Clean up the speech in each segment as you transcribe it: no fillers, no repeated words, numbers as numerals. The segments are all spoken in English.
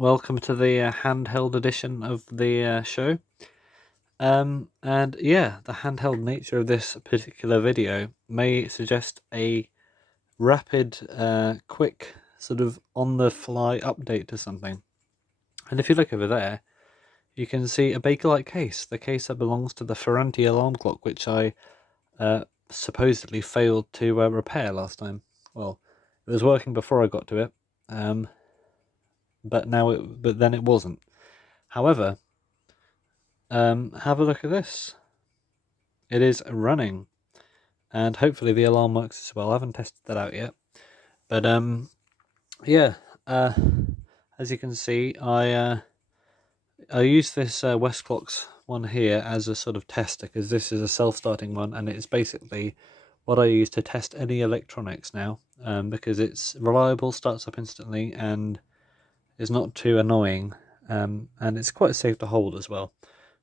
welcome to the handheld edition of the show. And yeah, the handheld nature of this particular video may suggest a rapid, quick, sort of on-the-fly update to something. And if you look over there, you can see a Bakelite case, the case that belongs to the Ferranti alarm clock, which I supposedly failed to repair last time. Well, it was working before I got to it, but then it wasn't. However, have a look at this. It is running, and hopefully the alarm works as well. I haven't tested that out yet, but yeah. As you can see, I use this Westclox one here as a sort of tester, because this is a self-starting one, and it's basically what I use to test any electronics now, because it's reliable, starts up instantly, and is not too annoying, and it's quite safe to hold as well.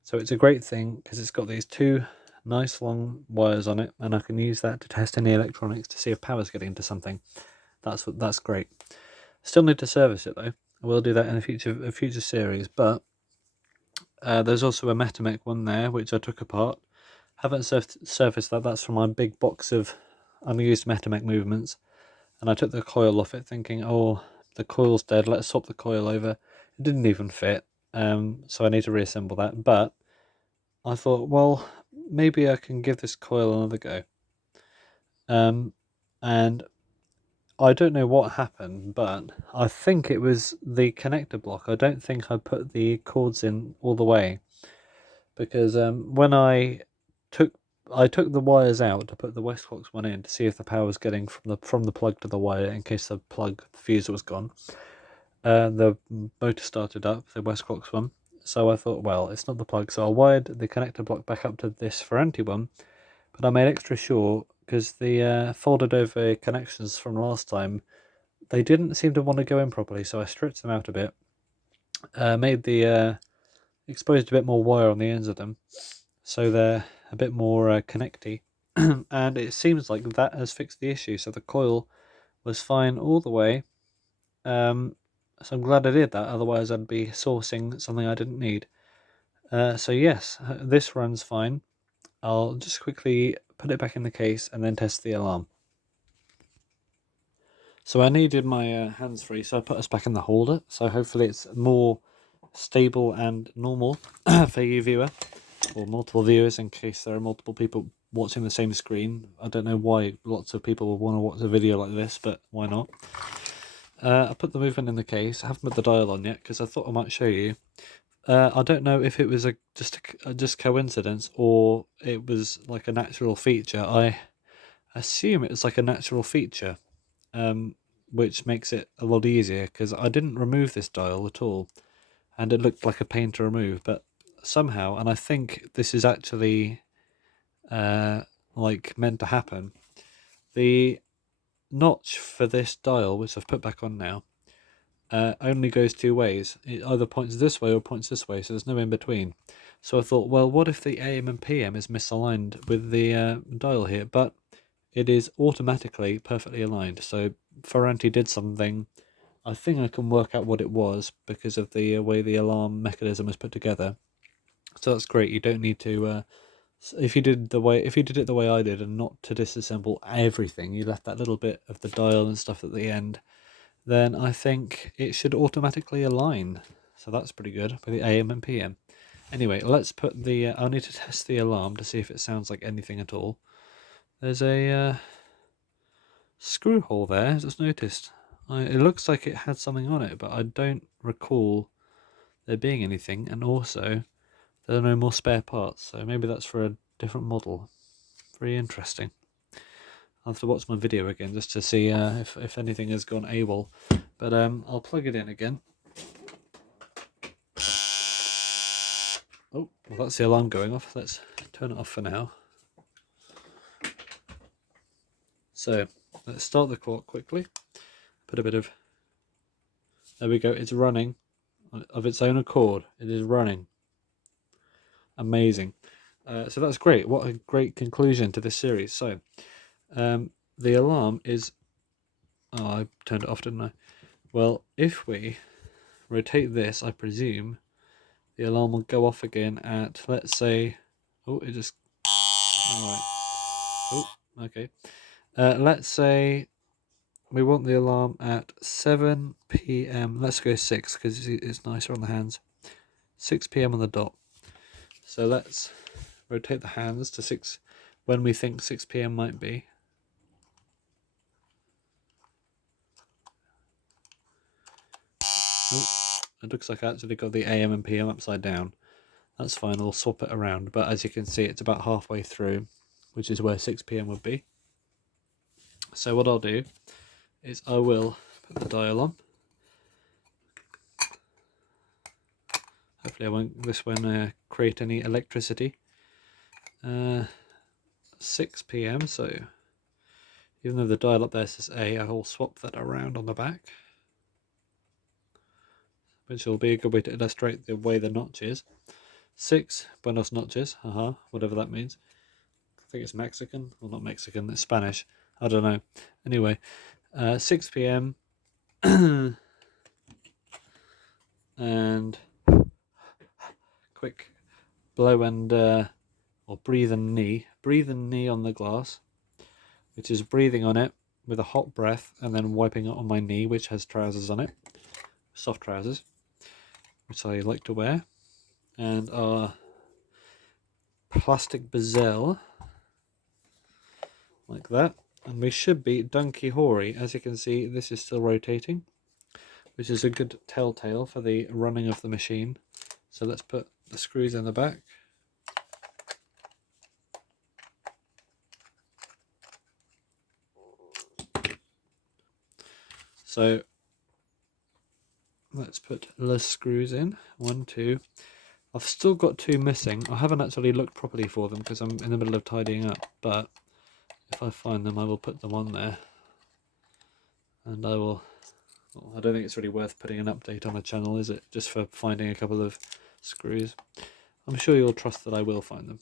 So it's a great thing because it's got these two nice long wires on it, and I can use that to test any electronics to see if power's getting to something. That's great. Still need to service it though. I will do that in a future series, but there's also a Metamec one there which I took apart. Haven't serviced that. That's from my big box of unused Metamec movements, and I took the coil off it thinking, oh, the coil's dead, let's swap the coil over. It didn't even fit, so I need to reassemble that. But I thought, well, maybe I can give this coil another go. And I don't know what happened, but I think it was the connector block. I don't think I put the cords in all the way, because when I took the wires out to put the Westclox one in to see if the power was getting from the plug to the wire, in case the fuse was gone. The motor started up, the Westclox one, so I thought, well, it's not the plug, so I wired the connector block back up to this Ferranti one, but I made extra sure, because the folded over connections from last time, they didn't seem to want to go in properly, so I stretched them out a bit, made the exposed a bit more wire on the ends of them, so they're a bit more connecty, and it seems like that has fixed the issue. So the coil was fine all the way, so I'm glad I did that, otherwise I'd be sourcing something I didn't need. So yes, this runs fine. I'll just quickly put it back in the case and then test the alarm. So I needed my hands free, so I put us back in the holder, so hopefully it's more stable and normal for you viewer, or multiple viewers, in case there are multiple people watching the same screen. I don't know why lots of people would want to watch a video like this, but why not? I put the movement in the case. I haven't put the dial on yet because I thought I might show you. I don't know if it was just coincidence or it was like a natural feature. I assume it's like a natural feature, which makes it a lot easier, because I didn't remove this dial at all, and it looked like a pain to remove, but somehow, and I think this is actually like meant to happen, the notch for this dial, which I've put back on now, only goes two ways. It either points this way or points this way, so there's no in between. So I thought, well, what if the AM and PM is misaligned with the dial here? But it is automatically perfectly aligned. So Ferranti did something. I think I can work out what it was because of the way the alarm mechanism was put together. So that's great. You don't need to. If you did it the way I did, and not to disassemble everything, you left that little bit of the dial and stuff at the end, then I think it should automatically align. So that's pretty good for the AM and PM. Anyway, let's put the. I'll need to test the alarm to see if it sounds like anything at all. There's a screw hole there, I just noticed. It looks like it had something on it, but I don't recall there being anything, and also there are no more spare parts, so maybe that's for a different model. Very interesting. I'll have to watch my video again just to see if anything has gone AWOL, but I'll plug it in again. Oh, well, that's the alarm going off. Let's turn it off for now. So let's start the clock quickly. Put a bit of. There we go. It's running of its own accord. It is running. Amazing. So that's great. What a great conclusion to this series. So the alarm is. Oh, I turned it off, didn't I? Well, if we rotate this, I presume the alarm will go off again at, let's say, oh, it just, alright, oh, okay. Let's say we want the alarm at 7 p.m. Let's go 6 because it's nicer on the hands. 6 p.m. on the dot. So let's rotate the hands to 6 when we think 6 p.m. might be. Oh, it looks like I actually got the AM and PM upside down. That's fine, we'll swap it around. But as you can see, it's about halfway through, which is where 6 p.m. would be. So what I'll do is I will put the dial on. Hopefully this won't create any electricity. 6 p.m. So even though the dial up there says A, I will swap that around on the back, which will be a good way to illustrate the way the notch is. 6 Buenos noches, whatever that means. I think it's Mexican, well not Mexican, it's Spanish, I don't know. Anyway, 6 p.m. and quick blow and or breathe and knee on the glass, which is breathing on it with a hot breath and then wiping it on my knee, which has trousers on it, soft trousers, which I like to wear, and our plastic bezel like that, and we should be donkey hoary. As you can see, this is still rotating, which is a good telltale for the running of the machine. So let's put the screws in the back. So let's put the screws in. 1, 2. I've still got 2 missing. I haven't actually looked properly for them because I'm in the middle of tidying up, but if I find them I will put them on there. And I will, well, I don't think it's really worth putting an update on the channel, is it? Just for finding a couple of screws. I'm sure you'll trust that I will find them.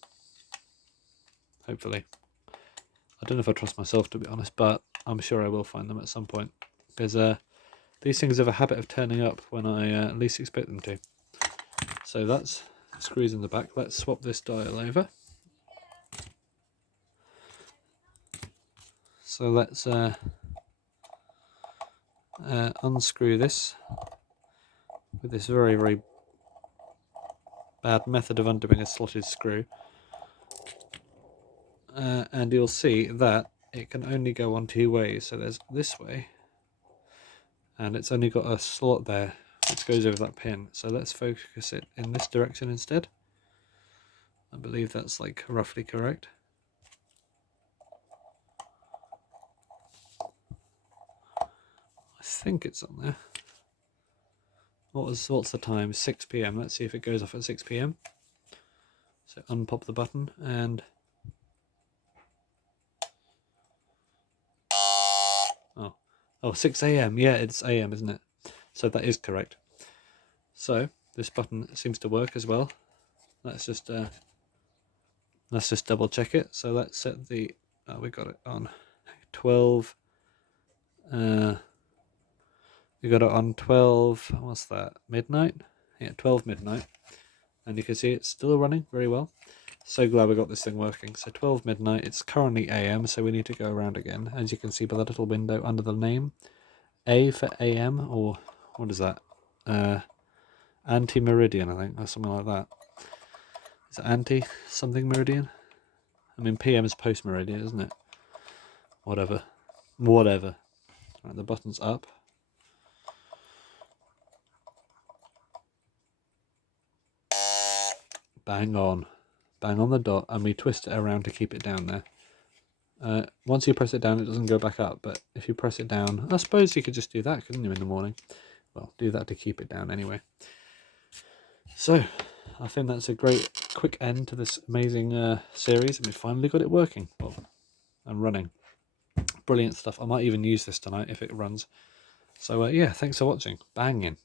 Hopefully. I don't know if I trust myself, to be honest, but I'm sure I will find them at some point. Because these things have a habit of turning up when I least expect them to. So that's the screws in the back. Let's swap this dial over. So let's unscrew this with this very, very bad method of undoing a slotted screw. And you'll see that it can only go on 2 ways. So there's this way, and it's only got a slot there which goes over that pin. So let's focus it in this direction instead. I believe that's like roughly correct. I think it's on there. What's the time? 6 p.m. Let's see if it goes off at 6 p.m. So unpop the button and oh, 6 a.m. Yeah, it's a.m., isn't it? So that is correct. So this button seems to work as well. Let's just double check it. So let's set the we got it on 12. We got it on 12. What's that? Midnight? Yeah, 12 midnight. And you can see it's still running very well. So glad we got this thing working. So 12 midnight. It's currently AM, so we need to go around again. As you can see by the little window under the name, A for AM, or what is that? Anti-meridian, I think, or something like that. Is it anti something meridian? I mean, PM is post-meridian, isn't it? Whatever. Right, the button's up. Bang on the dot, and we twist it around to keep it down there. Once you press it down, it doesn't go back up, but if you press it down, I suppose you could just do that, couldn't you, in the morning? Well, do that to keep it down anyway. So, I think that's a great quick end to this amazing series, and we finally got it working. Well, and running. Brilliant stuff. I might even use this tonight if it runs. So, yeah, thanks for watching. Banging.